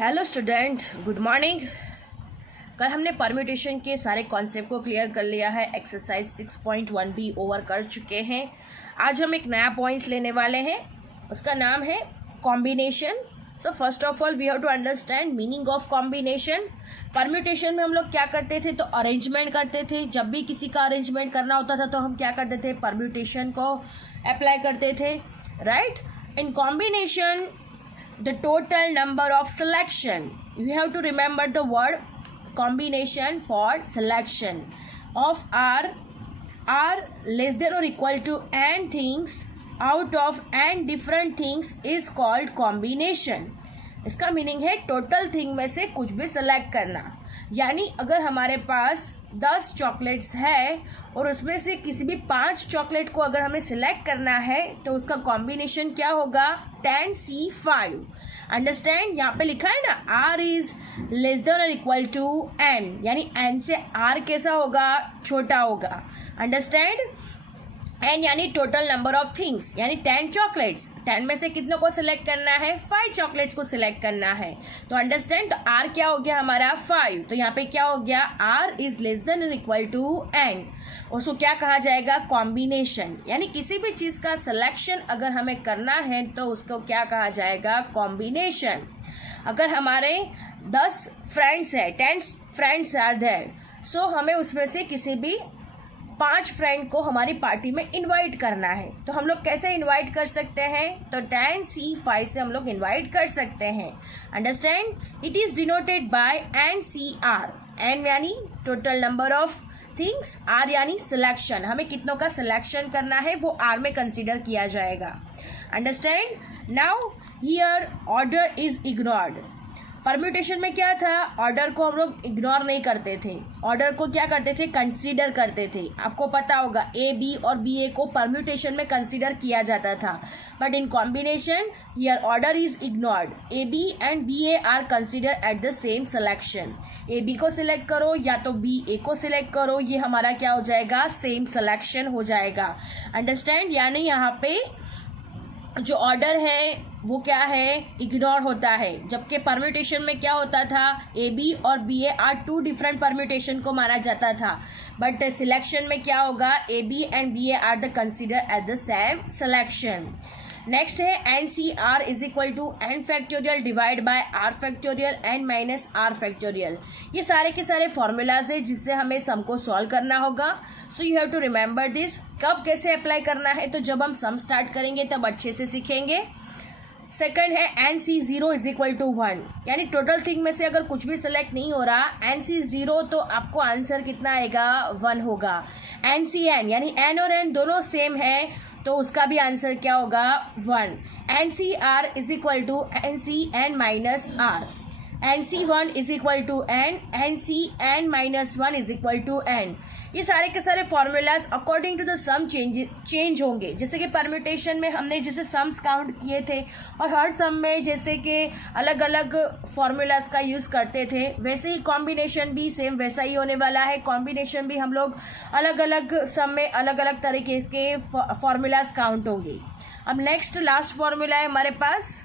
Hello student, good morning. कल हमने permutation के सारे कॉन्सेप्ट को क्लियर कर लिया है। एक्सरसाइज 6.1 भी ओवर कर चुके हैं। आज हम एक नया पॉइंट्स लेने वाले हैं, उसका नाम है combination. So first of all we have to understand meaning of combination. Permutation में हम लोग क्या करते थे, तो अरेंजमेंट करते थे। जब भी किसी का अरेंजमेंट करना होता था तो हम क्या करते थे, परम्यूटेशन को अप्लाई करते थे, right. In combination the total number of selection, you have to remember the word combination for selection of r less than or equal to n things out of n different things is called combination। इसका meaning है total thing में से कुछ भी select करना। यानी अगर हमारे पास 10 चॉकलेट्स है और उसमें से किसी भी 5 चॉकलेट को अगर हमें सिलेक्ट करना है तो उसका कॉम्बिनेशन क्या होगा, 10C5। अंडरस्टैंड, यहाँ पे लिखा है ना r इज लेस देन और इक्वल टू n, यानी n से r कैसा होगा, छोटा होगा। अंडरस्टैंड, n यानी टोटल नंबर ऑफ थिंग्स, यानी 10 चॉकलेट्स। 10 में से कितनों को सिलेक्ट करना है, 5 चॉकलेट्स को सिलेक्ट करना है। तो अंडरस्टैंड, तो r क्या हो गया हमारा 5। तो यहाँ पे क्या हो गया, r इज लेस देन और इक्वल टू n। उसको क्या कहा जाएगा, कॉम्बिनेशन। यानी किसी भी चीज का सिलेक्शन अगर हमें करना है तो उसको क्या कहा जाएगा, कॉम्बिनेशन। अगर हमारे 10 फ्रेंड्स है, 10 फ्रेंड्स आर देयर, सो हमें उसमें से किसी भी 5 फ्रेंड को हमारी पार्टी में इनवाइट करना है। तो हम लोग कैसे इनवाइट कर सकते हैं, तो 10C5 से हम लोग इनवाइट कर सकते हैं। Understand, it is denoted by NCR। n यानी total number of things, r यानी सिलेक्शन। हमें कितनों का सिलेक्शन करना है वो r में कंसीडर किया जाएगा। Understand, now here order is ignored. Permutation में क्या था, ऑर्डर को हम लोग इग्नोर नहीं करते थे, ऑर्डर को क्या करते थे, कंसीडर करते थे। आपको पता होगा ए बी और बी ए को परम्यूटेशन में कंसीडर किया जाता था, but in combination here order is ignored. A B and B A are consider at the same selection. A B को सिलेक्ट करो या तो बी ए को सिलेक्ट करो, ये हमारा क्या हो जाएगा, सेम सिलेक्शन हो जाएगा। अंडरस्टैंड, यानी यहाँ पे जो ऑर्डर है वो क्या है, इग्नोर होता है। जबकि परम्यूटेशन में क्या होता था, ए बी और B A are 2 different permutation को माना जाता था, बट सिलेक्शन में क्या होगा, A B and B A are the consider at the same selection. Next है NCR is equal to n factorial divide by r factorial n minus r factorial. ये सारे के सारे फॉर्मूलाज है जिससे हमें सम को सॉल्व करना होगा। So you have to remember this. कब कैसे अप्लाई करना है, तो जब हम सम स्टार्ट करेंगे तब अच्छे से सीखेंगे। सेकंड है NC0 इज इक्वल टू 1, यानी टोटल थिंग में से अगर कुछ भी सिलेक्ट नहीं हो रहा, NC0 तो आपको आंसर कितना आएगा, 1 होगा। NCN यानी n और n दोनों सेम है तो उसका भी आंसर क्या होगा, 1। NCR is equal to NCN minus R। NC1 is equal to n, NCN minus 1 is equal to n। ये सारे के सारे formulas according to the sum change होंगे। जैसे कि परम्यूटेशन में हमने जैसे सम्स काउंट किए थे और हर सम में जैसे कि अलग अलग फॉर्मूलाज का यूज़ करते थे, वैसे ही कॉम्बिनेशन भी सेम वैसा ही होने वाला है। कॉम्बिनेशन भी हम लोग अलग अलग सम में अलग अलग तरीके के फॉर्मूलाज काउंट होंगे। अब नेक्स्ट लास्ट फॉर्मूला है हमारे पास।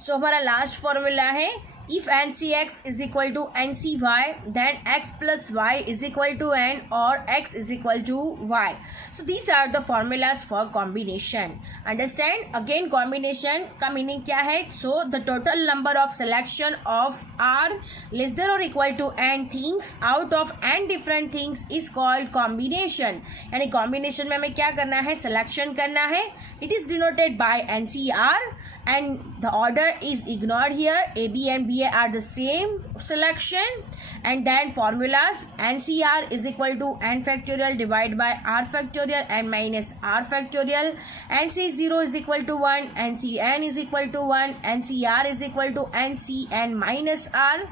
सो हमारा लास्ट फॉर्मूला है, if NCX is equal to NCY then x plus y is equal to n or x is equal to y. So these are the formulas for combination. Understand, again combination का meaning क्या है, so the total number of selection of r less than or equal to n things out of n different things is called combination। यानी combination में हमें क्या करना है, selection करना है। It is denoted by NCR and the order is ignored here, A, B and B are the same selection। and then formulas, NCR is equal to n factorial divided by r factorial n minus r factorial। NC0 is equal to 1, NCN is equal to 1, NCR is equal to NCN minus r,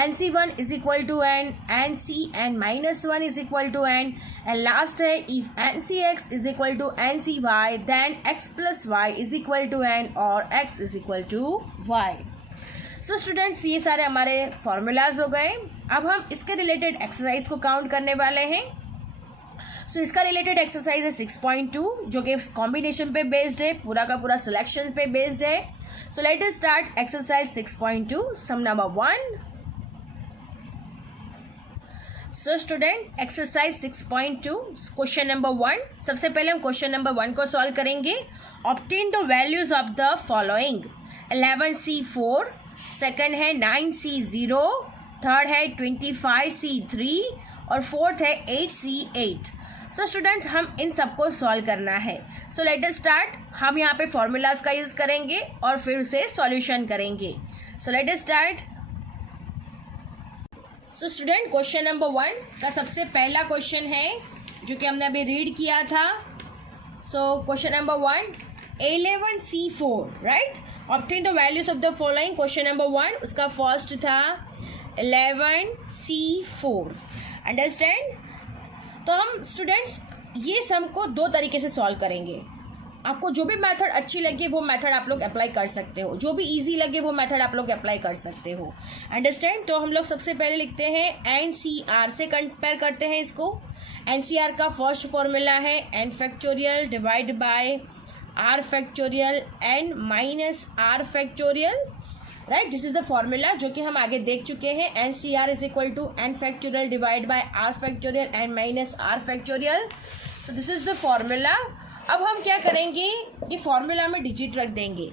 NC1 is equal to n, NCN minus 1 is equal to n, and last है if NCX is equal to NCY then x plus y is equal to n or x is equal to y। So students, ये सारे हमारे formulas हो गए। अब हम इसके related exercise को काउंट करने वाले हैं। सो इसका रिलेटेड एक्सरसाइज है 6.2 जो कि कॉम्बिनेशन पे बेस्ड है, पूरा का पूरा सिलेक्शन पे बेस्ड है. So let us start exercise 6.2 sum number 1. So student exercise 6.2 question number 1. सबसे पहले हम क्वेश्चन नंबर 1 को सॉल्व करेंगे. Obtain the values of the following. 11C4, second है 9C0, थर्ड है 25C3 और फोर्थ है 8C8. सो स्टूडेंट हम इन सबको सॉल्व करना है. So let us start. हम यहाँ पे फॉर्मूलाज का यूज करेंगे और फिर उसे सॉल्यूशन करेंगे. सो let us start. So student question number 1 का सबसे पहला क्वेश्चन है जो कि हमने अभी रीड किया था. So question number 1 11C4 right. Obtain the values of the following. Question number 1 उसका फर्स्ट था 11C4. अंडरस्टैंड. तो हम स्टूडेंट्स ये सम को दो तरीके से सॉल्व करेंगे. आपको जो भी मेथड अच्छी लगे वो मेथड आप लोग अप्लाई कर सकते हो, जो भी इजी लगे वो मेथड आप लोग अप्लाई कर सकते हो. अंडरस्टैंड. तो हम लोग सबसे पहले लिखते हैं एनसीआर से कंपेयर करते हैं इसको. एनसीआर का फर्स्ट फॉर्मूला है N factorial divide by R factorial N minus R factorial. Right. This is the formula जो कि हम आगे देख चुके हैं. N C R is equal to N factorial divide by R factorial N minus R factorial. So this is the formula. अब हम क्या करेंगे, ये फॉर्मूला में डिजिट रख देंगे.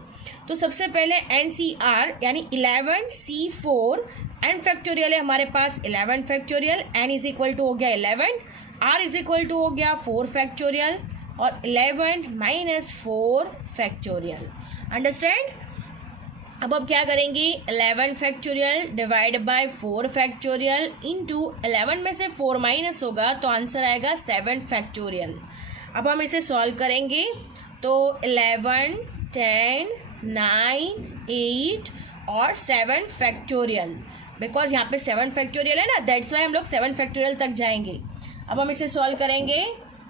तो सबसे पहले एन सी आर यानी 11C4 एन फैक्टोरियल है हमारे पास 11 फैक्टोरियल. एन इज इक्वल टू हो गया 11, आर इज इक्वल टू हो गया 4 फैक्टोरियल और 11 माइनस 4 फैक्टोरियल. अंडरस्टैंड. अब आप क्या करेंगे 11 factorial divide bye 4 factorial into 11 में से 4 माइनस होगा तो आंसर आएगा 7 फैक्टोरियल. अब हम इसे सॉल्व करेंगे तो 11, 10, 9, 8 और 7 फैक्टोरियल. बिकॉज यहाँ पे 7 फैक्टोरियल है ना, दैट्स वाई हम लोग 7 फैक्टोरियल तक जाएंगे. अब हम इसे सॉल्व करेंगे.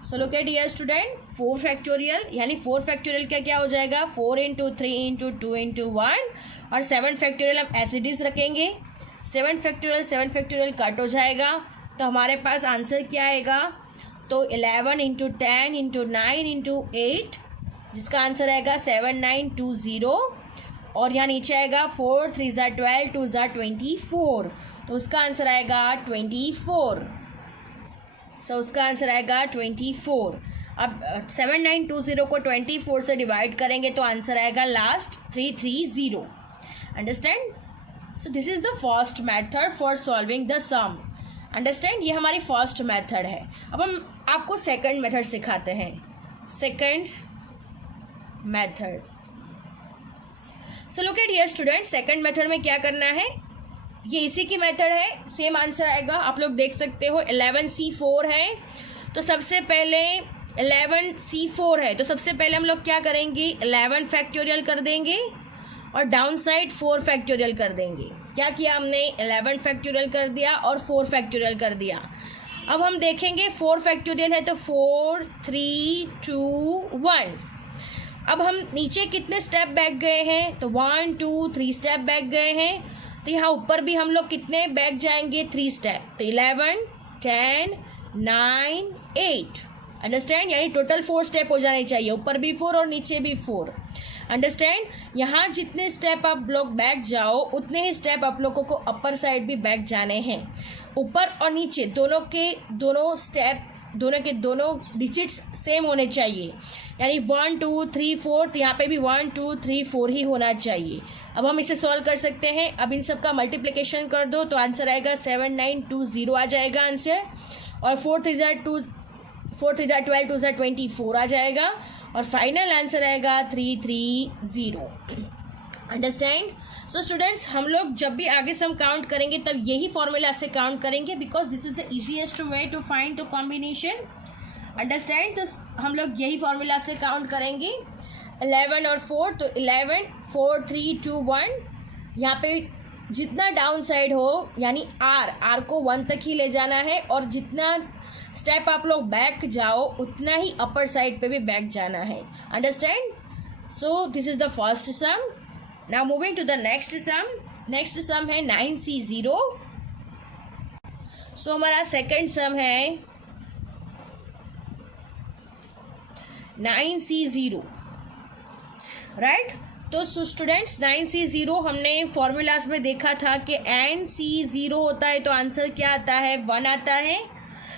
So look at here student 4 factorial यानी 4 फैक्टोरियल का क्या हो जाएगा 4 इंटू 3 इंटू 2 इंटू 1 और 7 फैक्टोरियल हम एज इट इज रखेंगे. 7 फैक्टोरियल कट हो जाएगा तो हमारे पास आंसर क्या आएगा. तो 11 इंटू 10 इंटू 9 इंटू 8 जिसका आंसर आएगा 7920 और यहाँ नीचे आएगा 4 3 ज़ा 12 2 ज़ा 24 तो उसका आंसर आएगा 24. सो उसका आंसर आएगा 24. अब 7920 को 24 से डिवाइड करेंगे तो आंसर आएगा last 330. Understand. So this is the first method for solving the sum. Understand. ये हमारी फर्स्ट मेथड है. अब हम आपको सेकंड मेथड सिखाते हैं. Second method. So look at here student. Second method में क्या करना है, ये इसी की मेथड है, सेम आंसर आएगा. आप लोग देख सकते हो 11C4 है तो सबसे पहले 11C4 है तो सबसे पहले हम लोग क्या करेंगे 11 फैक्टोरियल कर देंगे और डाउन साइड 4 फैक्टोरियल कर देंगे. क्या किया हमने 11 फैक्टोरियल कर दिया और 4 फैक्टोरियल कर दिया. अब हम देखेंगे 4 फैक्टोरियल है तो 4 3 2 1. अब हम नीचे कितने स्टेप बैक गए हैं तो 1 2 3 स्टेप बैक गए हैं. तो यहाँ ऊपर भी हम लोग कितने बैक जाएंगे 3 स्टेप. तो 11 10 9 8. अंडरस्टैंड. यानी टोटल 4 स्टेप हो जाने चाहिए, ऊपर भी 4 और नीचे भी 4. अंडरस्टैंड. यहाँ जितने स्टेप आप लोग बैक जाओ उतने ही स्टेप आप लोगों को अपर साइड भी बैक जाने हैं. ऊपर और नीचे दोनों के दोनों स्टेप दोनों के दोनों डिजिट्स सेम होने चाहिए. यानी 1 2 3 4 तो यहाँ पे भी 1 2 3 4 ही होना चाहिए. अब हम इसे सॉल्व कर सकते हैं. अब इन सब का मल्टीप्लिकेशन कर दो तो आंसर आएगा 7920 आ जाएगा आंसर. और 4 3 ज़ा 12 2 ज़ा 24 आ जाएगा और फाइनल आंसर आएगा 330. अंडरस्टैंड. सो स्टूडेंट्स हम लोग जब भी आगे सम काउंट करेंगे तब यही फॉर्मूला से काउंट करेंगे because this is the easiest way to find the combination. Understand. तो हम लोग यही फॉर्मूला से काउंट करेंगे 11 और 4 तो 11 4 3 2 1. यहाँ पे जितना डाउन साइड हो यानी आर को 1 तक ही ले जाना है और जितना स्टेप आप लोग बैक जाओ उतना ही अपर साइड पे भी बैक जाना है. Understand. So this is the first sum. Now moving to the next sum. Next sum है 9C0. सो हमारा सेकंड सम है 9C0, राइट। तो स्टूडेंट्स 9C0 हमने फॉर्मूलाज में देखा था कि NC0 होता है तो आंसर क्या आता है, 1 आता है।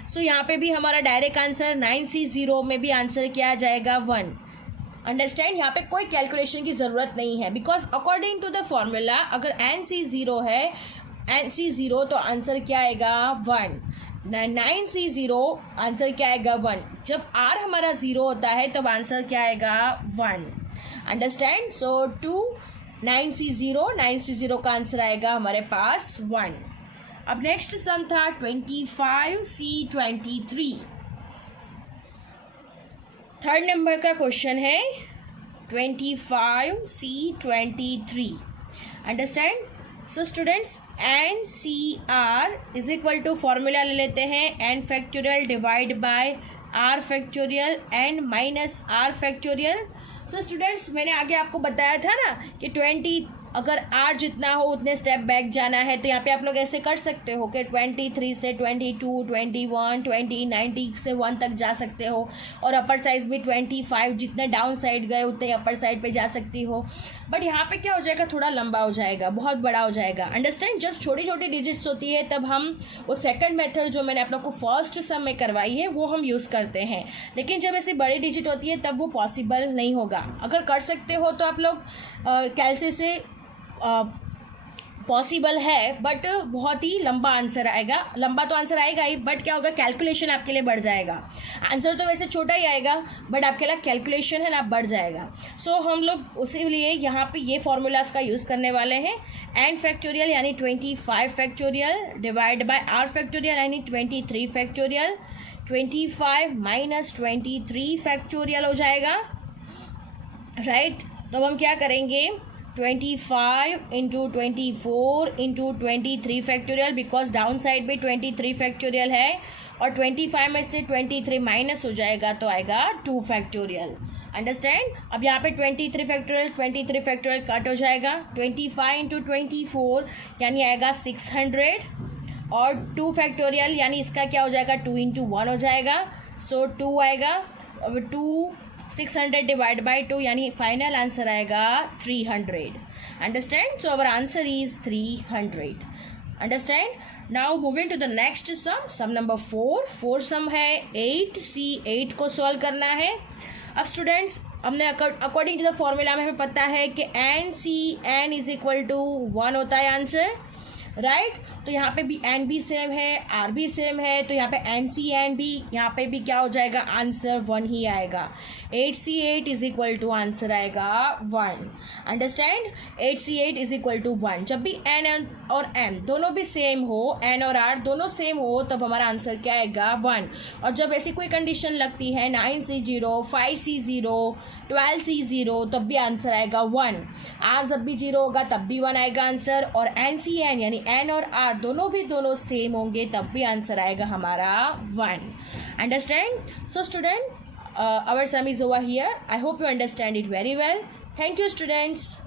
सो यहाँ पे भी हमारा डायरेक्ट आंसर 9C0 में भी आंसर क्या आ जाएगा, 1। अंडरस्टैंड, यहाँ पे कोई कैलकुलेशन की ज़रूरत नहीं है, because according to the formula अगर NC0 है, NC0 तो आंसर क्या आएगा, 1। 9C0 आंसर क्या आएगा, 1। जब R हमारा 0 होता है तब आंसर क्या आएगा, 1। अंडरस्टैंड। सो 2 9C0 का आंसर आएगा हमारे पास 1। अब नेक्स्ट सम था 25C23। थर्ड नंबर का क्वेश्चन है 25C23। Understand. So students NCR is equal to formula ले लेते हैं, n factorial divide by r factorial n minus r factorial. So students मैंने आगे आपको बताया था ना कि 20 अगर r जितना हो उतने स्टेप बैक जाना है, तो यहाँ पे आप लोग ऐसे कर सकते हो कि 23 से 22, 21, 20, 90 से 1 तक जा सकते हो, और अपर साइज भी 25, जितने डाउन साइड गए उतने अपर साइड पे जा सकती हो। बट यहाँ पे क्या हो जाएगा, थोड़ा लंबा हो जाएगा, बहुत बड़ा हो जाएगा। अंडरस्टैंड। जब छोटी छोटी डिजिट्स होती है तब हम वो सेकंड मेथड जो मैंने आप लोग को फर्स्ट सम में करवाई है वो हम यूज़ करते हैं, लेकिन जब ऐसी बड़ी डिजिट होती है तब वो पॉसिबल नहीं होगा। अगर कर सकते हो तो आप लोग कैलसी से पॉसिबल है, बट बहुत ही लंबा आंसर आएगा। लंबा तो आंसर आएगा ही, बट क्या होगा, कैलकुलेशन आपके लिए बढ़ जाएगा। आंसर तो वैसे छोटा ही आएगा, बट आपके लिए कैलकुलेशन है ना बढ़ जाएगा। सो हम लोग उसी लिए यहाँ पे ये फॉर्मूलाज का यूज़ करने वाले हैं। n फैक्टोरियल यानी 25 factorial divide by r factorial यानी 23 फैक्टोरियल। 25 माइनस 23 फैक्टोरियल हो जाएगा, राइट। तो हम क्या करेंगे, 25 into 24 into 23 factorial, because down side पे 23 फैक्टोरियल है, और 25 में से 23 माइनस हो जाएगा तो आएगा 2 फैक्टोरियल। अंडरस्टैंड। अब यहाँ पे 23 फैक्टोरियल कट हो जाएगा। 25 इंटू 24 यानी आएगा 600, और 2 फैक्टोरियल यानी इसका क्या हो जाएगा, 2 इंटू 1 हो जाएगा। सो 2 आएगा। अब 2 600 डिवाइड बाई 2 यानी फाइनल आंसर आएगा 300। Understand. So our answer is 300। Understand. Now moving to the next sum, sum number 4 sum है 8C8 को सॉल्व करना है। अब स्टूडेंट्स हमने अकॉर्डिंग टू द फॉर्मूला में हमें पता है कि NCN इज इक्वल टू 1 होता है आंसर, राइट। तो यहाँ पे भी n भी सेम है, r भी सेम है, तो यहाँ पे NCN भी, यहाँ पे भी क्या हो जाएगा, आंसर 1 ही आएगा। 8C8 is equal to answer आएगा 1। Understand. 8C8 is equal to 1। जब भी n और m दोनों भी सेम हो, n और r दोनों सेम हो, तब हमारा आंसर क्या आएगा, 1। और जब ऐसी कोई कंडीशन लगती है 9C0, 5C0, 12C0, तब भी आंसर आएगा 1। r जब भी 0 होगा तब भी 1 आएगा आंसर, और NCN यानी n और r दोनों सेम होंगे तब भी आंसर आएगा हमारा 1। Understand. So student, our sum is over here. I hope you understand it very well. Thank you, students.